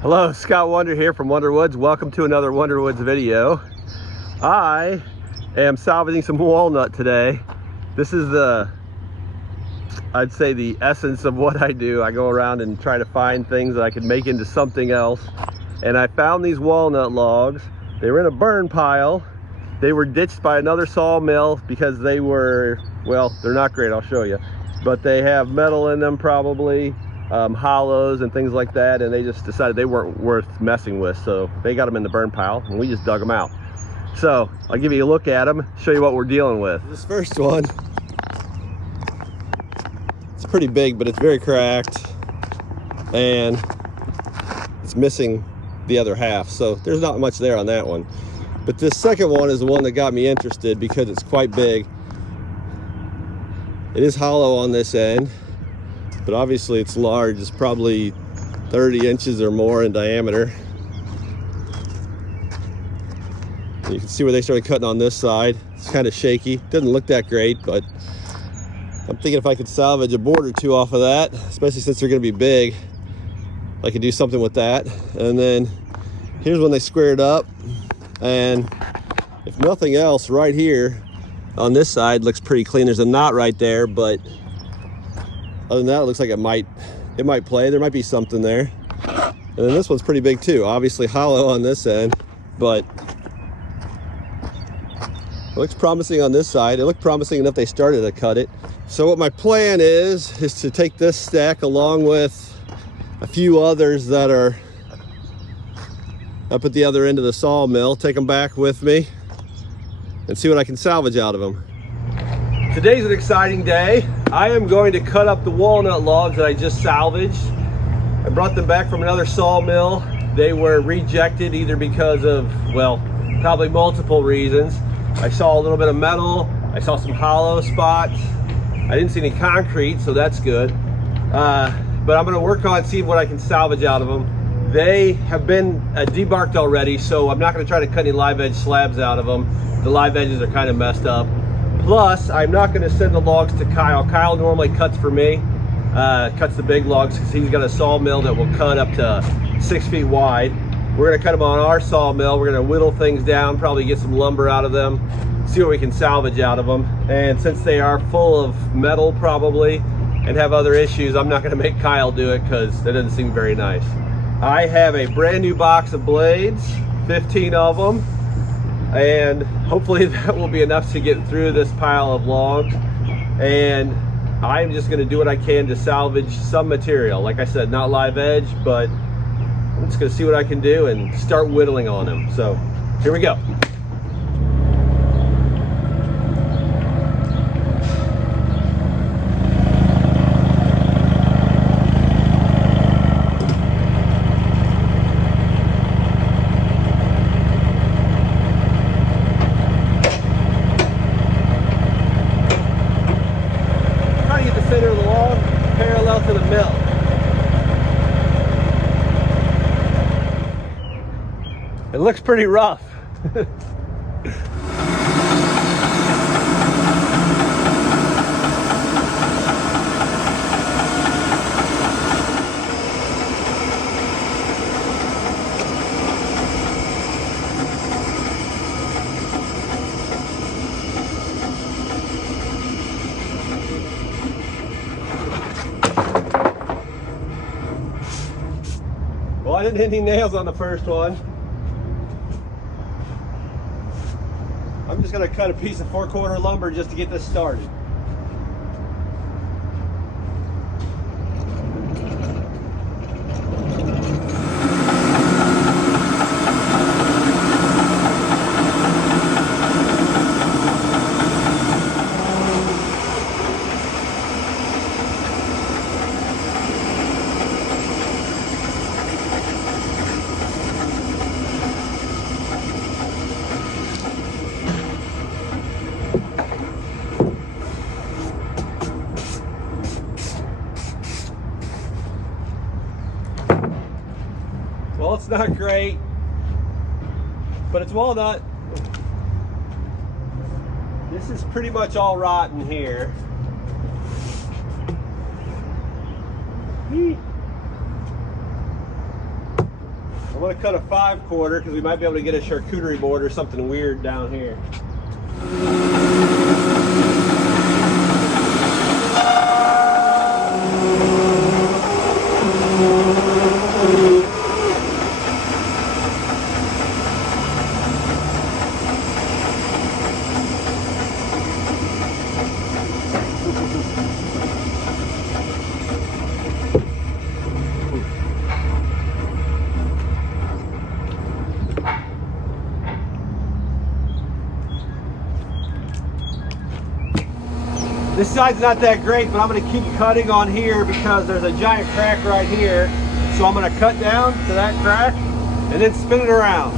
Hello, Scott Wonder here from Wonder Woods. Welcome to another Wonder Woods video. I am salvaging some walnut today. This is I'd say the essence of what I do. I go around and try to find things that I can make into something else. And I found these walnut logs. They were in a burn pile. They were ditched by another sawmill because they were, well, they're not great, I'll show you. But they have metal in them probably. Hollows and things like that, and they just decided they weren't worth messing with, so they got them in the burn pile and we just dug them out. So I'll give you a look at them, show you what we're dealing with. This first one, it's pretty big, but it's very cracked and it's missing the other half, so there's not much there on that one. But this second one is the one that got me interested because it's quite big. It is hollow on this end, but obviously it's large. It's probably 30 inches or more in diameter. You can see where they started cutting on this side. It's kind of shaky. Doesn't look that great, but I'm thinking if I could salvage a board or two off of that, especially since they're going to be big, I could do something with that. And then here's when they squared up, and if nothing else, right here on this side looks pretty clean. There's a knot right there, but other than that, it looks like it might play. There might be something there. And then this one's pretty big too. Obviously hollow on this end, but it looks promising on this side. It looked promising enough they started to cut it. So what my plan is to take this stack along with a few others that are up at the other end of the sawmill, take them back with me and see what I can salvage out of them. Today's an exciting day. I am going to cut up the walnut logs that I just salvaged. I brought them back from another sawmill. They were rejected either because of, well, probably multiple reasons. I saw a little bit of metal. I saw some hollow spots. I didn't see any concrete, so that's good. But I'm gonna work on see what I can salvage out of them. They have been debarked already, so I'm not gonna try to cut any live edge slabs out of them. The live edges are kind of messed up. Plus, I'm not going to send the logs to Kyle. Kyle normally cuts for me, cuts the big logs because he's got a sawmill that will cut up to 6 feet wide. We're going to cut them on our sawmill. We're going to whittle things down, probably get some lumber out of them, see what we can salvage out of them. And since they are full of metal probably and have other issues, I'm not going to make Kyle do it because that doesn't seem very nice. I have a brand new box of blades, 15 of them. And hopefully that will be enough to get through this pile of logs. And I'm just going to do what I can to salvage some material. Like I said, not live edge, but I'm just going to see what I can do and start whittling on them. So here we go. Center of the log parallel to the mill. It looks pretty rough. Well, I didn't hit any nails on the first one. I'm just going to cut a piece of 4/4 lumber just to get this started. Well, it's not great, but it's walnut. This is pretty much all rotten here. I'm gonna cut a 5/4 because we might be able to get a charcuterie board or something weird down here. This side's not that great, but I'm going to keep cutting on here because there's a giant crack right here. So I'm going to cut down to that crack and then spin it around.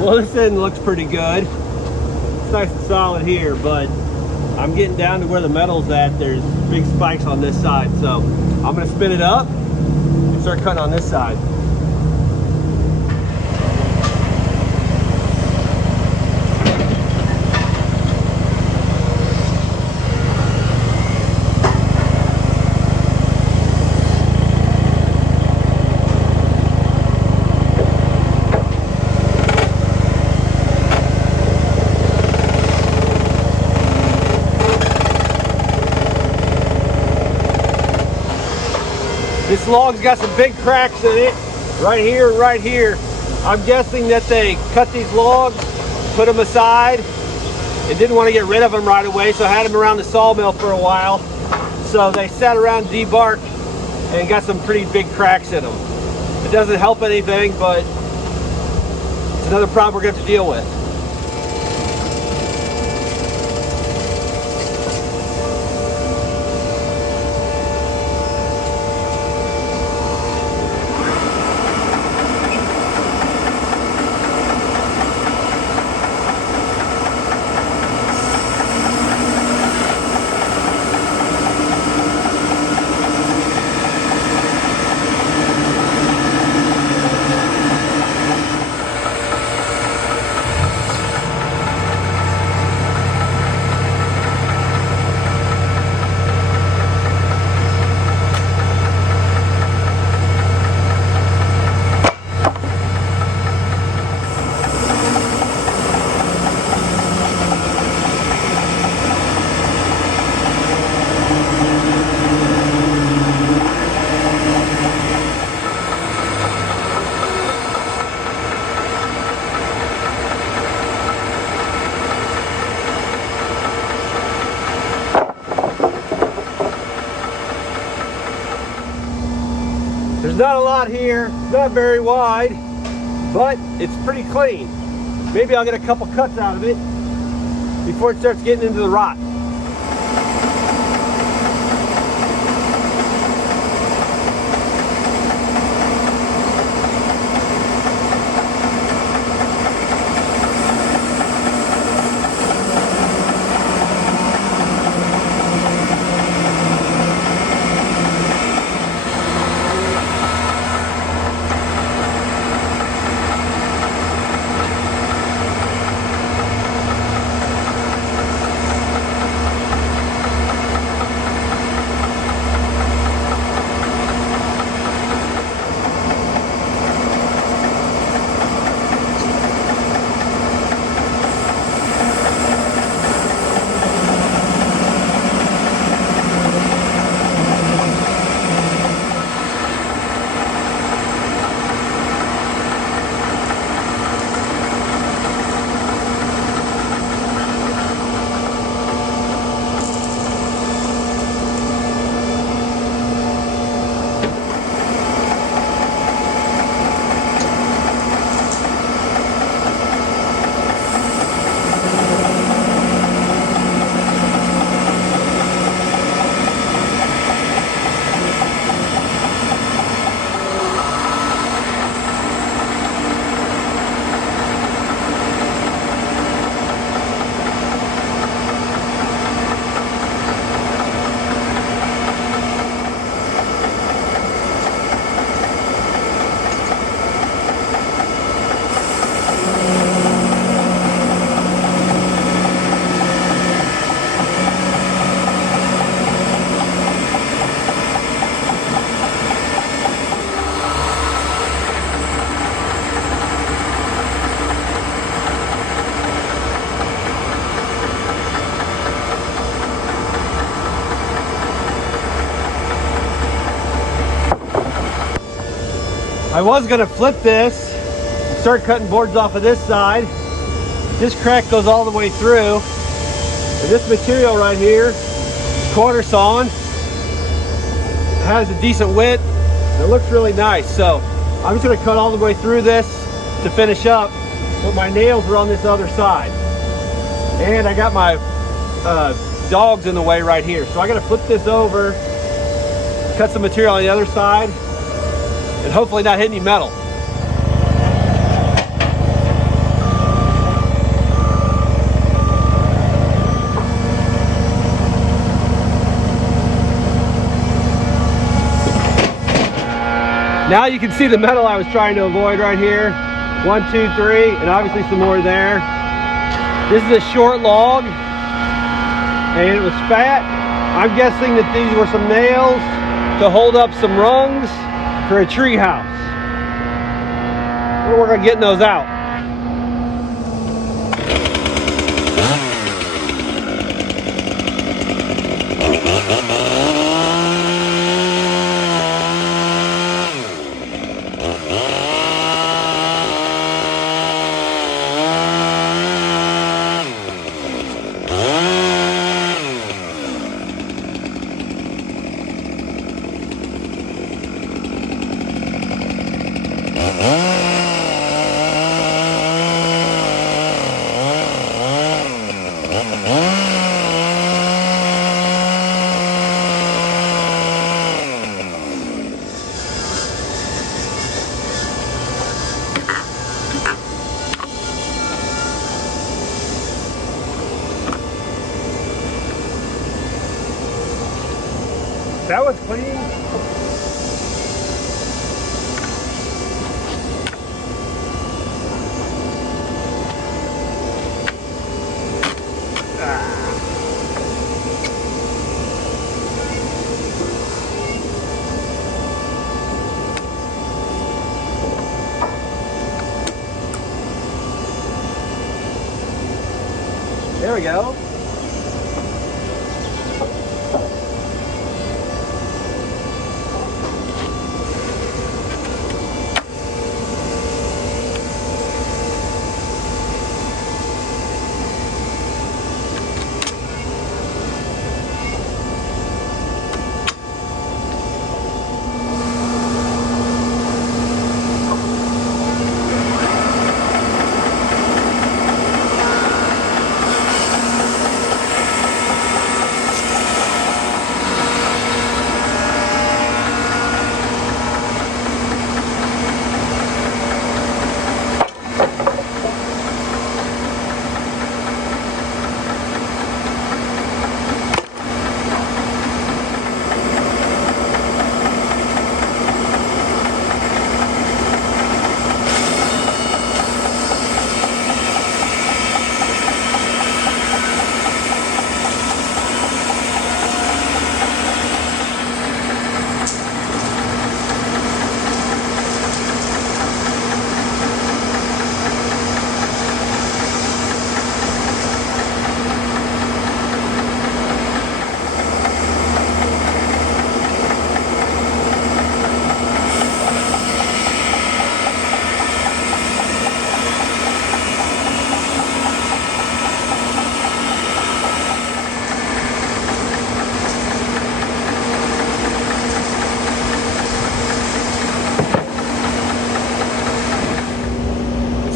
Well, this end looks pretty good. It's nice and solid here, but I'm getting down to where the metal's at. There's big spikes on this side, so I'm gonna spin it up and start cutting on this side. This log's got some big cracks in it, right here, right here. I'm guessing that they cut these logs, put them aside, and didn't want to get rid of them right away, so I had them around the sawmill for a while. So they sat around debark and got some pretty big cracks in them. It doesn't help anything, but it's another problem we're going to have to deal with. There's not a lot here, not very wide, but it's pretty clean. Maybe I'll get a couple cuts out of it before it starts getting into the rot. I was gonna flip this, start cutting boards off of this side. This crack goes all the way through. And this material right here, quarter sawn, has a decent width. It looks really nice. So I'm just gonna cut all the way through this to finish up, but my nails are on this other side. And I got my dogs in the way right here. So I gotta flip this over, cut some material on the other side, and hopefully not hit any metal. Now you can see the metal I was trying to avoid right here. 1, 2, 3, and obviously some more there. This is a short log, and it was fat. I'm guessing that these were some nails to hold up some rungs for a tree house. We're gonna work on getting those out. That was clean. There we go.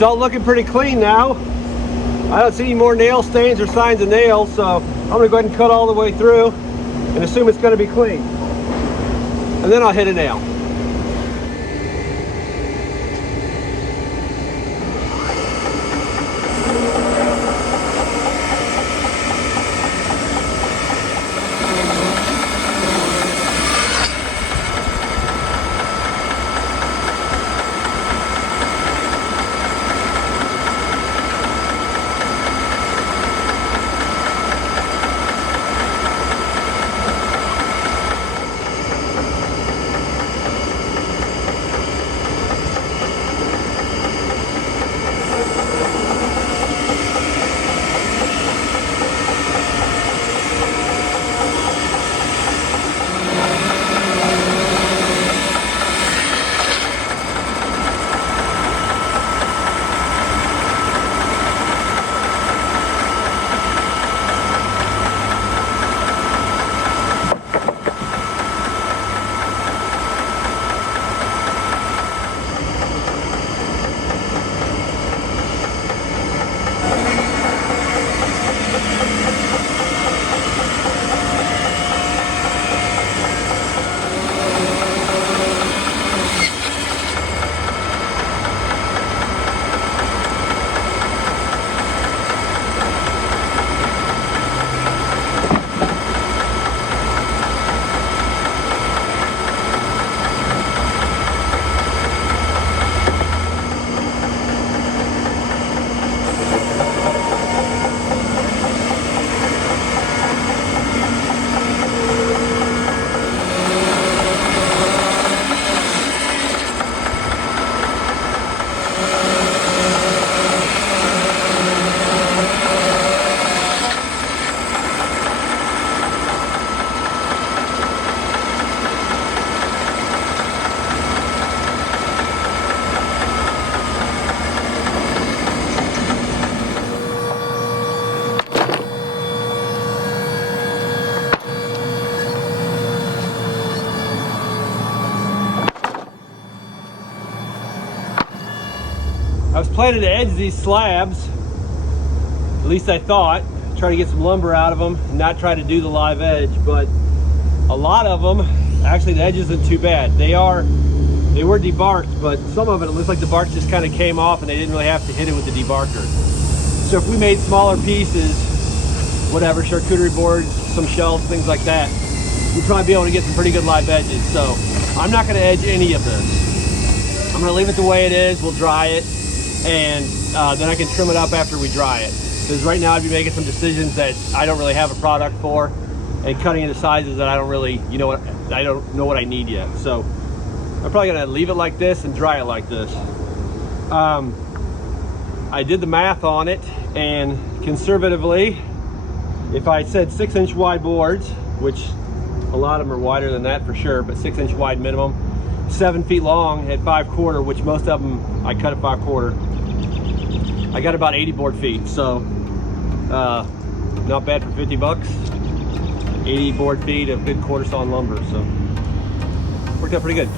It's all looking pretty clean now. I don't see any more nail stains or signs of nails, so I'm gonna go ahead and cut all the way through and assume it's gonna be clean. And then I'll hit a nail. planning to edge these slabs, at least I thought, try to get some lumber out of them and not try to do the live edge, but a lot of them, actually the edge isn't too bad. They were debarked, but some of it looks like the bark just kind of came off and they didn't really have to hit it with the debarker. So if we made smaller pieces, whatever, charcuterie boards, some shelves, things like that, we'd probably be able to get some pretty good live edges. So I'm not going to edge any of this. I'm going to leave it the way it is. We'll dry it, and then I can trim it up after we dry it. Because right now I'd be making some decisions that I don't really have a product for, and cutting into sizes that I don't really, I don't know what I need yet. So I'm probably going to leave it like this and dry it like this. I did the math on it, and conservatively, if I said 6-inch wide boards, which a lot of them are wider than that for sure, but 6-inch wide minimum, 7 feet long at 5/4, which most of them I cut at 5/4. I got about 80 board feet, so not bad for 50 bucks. 80 board feet of good quarter sawn lumber, so worked out pretty good.